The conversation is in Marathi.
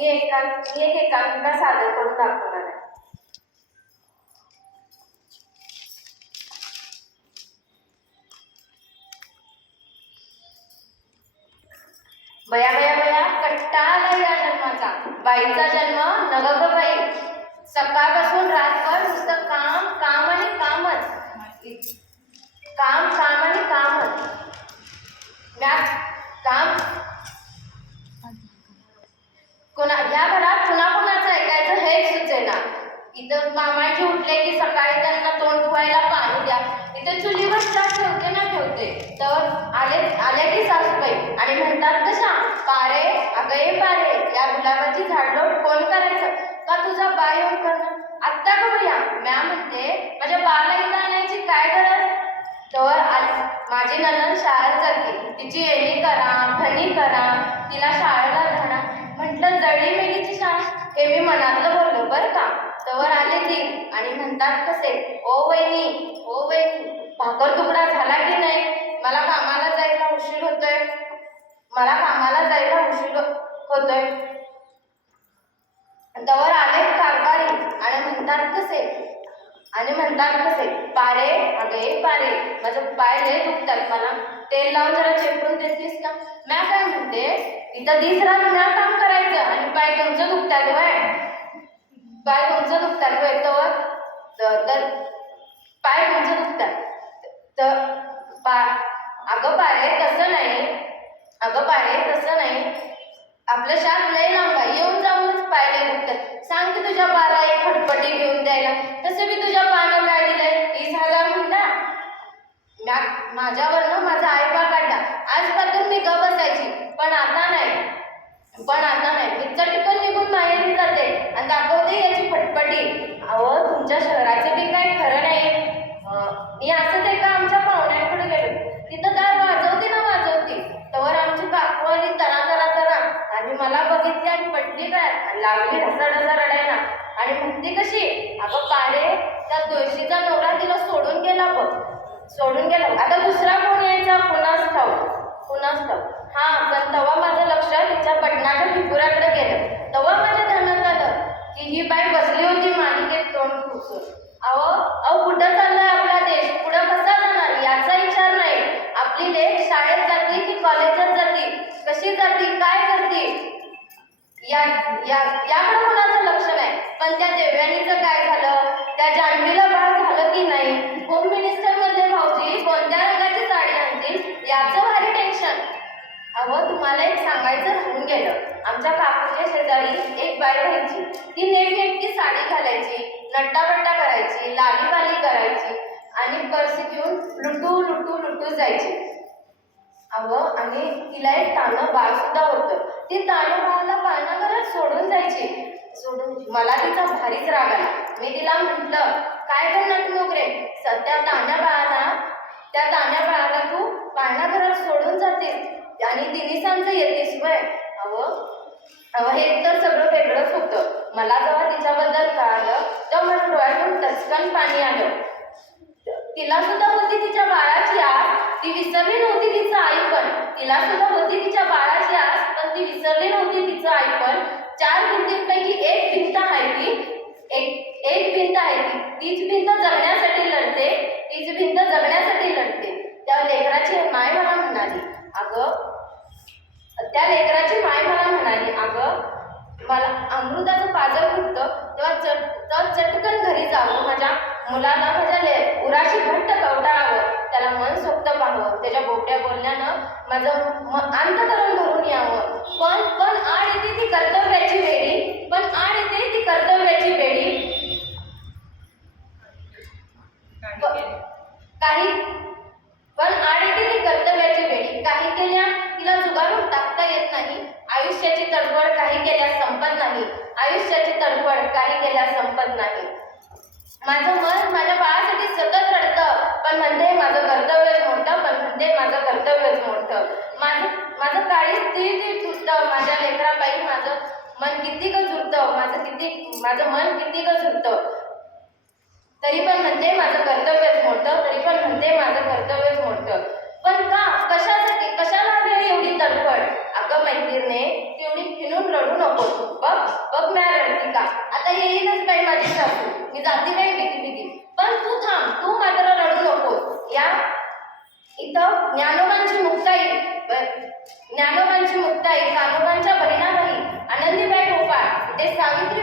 मी एक एकांकिका सादर करून दाखवणार आहे. बया बया बया कट्टाळा या जन्माचा, बाईचा जन्म नग ग बाई. सकाळपासून रातभर नुसतं काम काम आणि कामच, काम काम आणि कामच. काम ह्या घरात कुणाकुणाचं ऐकायचं हेच सुचेना. इथं मामाची उठले की सकाळी त्यांना तोंड धुवायला पाणी द्या, इथं चुलीवर चहा ठेवते ना ठेवते तर आले की सासूबाई आणि म्हणतात कशा, पारे अगं ये पारे, या गुलाबाची झाडलोट कोण करायचं, का तुझा बा येऊन करणार. आत्ता ग भैया म्या म्हणते माझ्या बाला इथं आणायची काय गरज. तर माझी नणंद शाळेत जाते, तिची येणी करा फणी करा, तिला शाळेला घाला. म्हटलं जळी मेलीची शाळा, हे मी मनातलं बोललो बरं का. तवर आले ती आणि म्हणतात कसे, ओ वहिनी भाकर तुकडा झाला की नाही, मला कामाला जायला उशीर होतोय. तवर आले कारभारी आणि म्हणतात कसे पारे अगे पारे, माझं पाय लय दुखतात, मला तेल लावून जरा चेपून देतेस का. म्या काय म्हणते, इथं दिस रात म्या काम करायचं आणि पाय तुमचं दुखतात वय, पाय तुमचं दुखतात वय. तर पाय तुमचं दुखतात तर अगं पारे तसं नाही, आपलं शाळेत लय लांब आहे, येऊन जाऊनच पाय लय दुखतात. सांग की तुझ्या बाला एक फटफटी घेऊन द्यायला, तसं मी तुझ्या बाला काय दिलंय 30,000 म्हणता. माझ्यावरनं माझा आईबा काढला, आजपासून मी ग बसायची, पण आता नाही. मी चटकन निघून माहेरी जाते आणि दाखवते याची फटफटी. अहो तुमच्या शहराचं बी काय खरं नाही. मी असंच एका आमच्या पाहुण्यांकडे गेलो, तिथं दार वाजवती तवर आमची काकू आली तरा आणि मला बघितली आणि पटली काय आणि लागली ढसा रडायला आणि म्हणते कशी, अगं पारे त्या दोषीचा नवरा तिला सोडून गेला. आता दुसरा कोण यायचा कुणास ठाऊक. हा पण तेव्हा माझं लक्ष तिच्या बटनाच्या ठिपुऱ्याकडे गेलं. तेव्हा माझ्या ध्यानात आलं की ही बाई बसली होती मालिकेत तोंड खुपसून. अहो कुठं चाललाय आपला देश, पुढं कसा जाणार याचा विचार नाही. आपली लेक शाळेत जाते की कॉलेजात जाते, कशी जाते काय करते याकडे कुणाचं लक्ष नाही. पण त्या देवयानीचं काय झालं, त्या जान्हवीला बाळ झालं की नाही, होम मिनिस्टर मधले भाऊजी कोणत्या रंगाची साडी आणतील याचं भारी टेन्शन. तुम्हाला एक सांगायचं राहून गेलं, आमच्या काकूच्या शेजारी एक बाई राहायची. ती नेमकी साडी घालायची, नट्टाबट्टा करायची, लालीपाली करायची आणि पर्स घेऊन लुटू जायची. आणि तिला एक तानं बाळ सुद्धा होतं. ती तानं बाळाला पाळणाघरात सोडून जायची. मला तिचा भारीच राग आला. मी तिला म्हटलं, काय करणार तू नोकरे, त्या तान्या बाळाला तू पाळणाघरात सोडून जातेस आणि तिन्हीसांचं येतेस वय. हे तर सगळं वेगळंच होतं. मला जेव्हा तिच्याबद्दल कळालं तेव्हा मला डोळ्यातून टचकन पाणी आलं. तिला सुद्धा होती तिच्या बाळाची आस, ती विसरली नव्हती तिचं आईपण. तिला सुद्धा होती तिच्या बाळाची आस, पण ती विसरली नव्हती तिचं आईपण. 4 भिंतींपैकी एक भिंत आहे ती, तीच भिंत जगण्यासाठी लढते. त्या लेकराची माय मला म्हणाली, अगं मला अमृताचं पाजर फुटतं तेव्हा चटकन घरी जावं, माझ्या मुलाला माझ्या उराशी घट्ट कवटाळावं, त्याला मन सोक्त पाहावं, त्याच्या बोबड्या बोलण्यानं माझं अंतकरण भरून यावं. पण आड येते ती कर्तव्याची वेळी, काही केल्या तिला जुगारून टाकता येत नाही. आयुष्याची तडफड काही केल्यास संपत नाही. माझं मन माझ्या बाळासाठी सतत रडतं, पण म्हणते माझं कर्तव्यच मोठं. माझं काळीच ते तुटतं. माझ्या लेकराबाई माझं मन किती ग झुरतं, तरी पण म्हणते माझं कर्तव्यच मोठं. पण का, कशासाठी, कशाला हवी एवढी तडफड. अगं मैत्रिणे, तेवढी खिनून रडू नको. बघ बघ मॅ रडती का, आता येईलच बाई माझी सासू, मी जाती बाई भीती भीती. पण तू थांब, तू मात्र रडू नको. या इथं ज्ञानोबांची मुक्ताई, कान्होबांच्या बहिणाबाई, आनंदीबाई गोपाळ, इथे सावित्री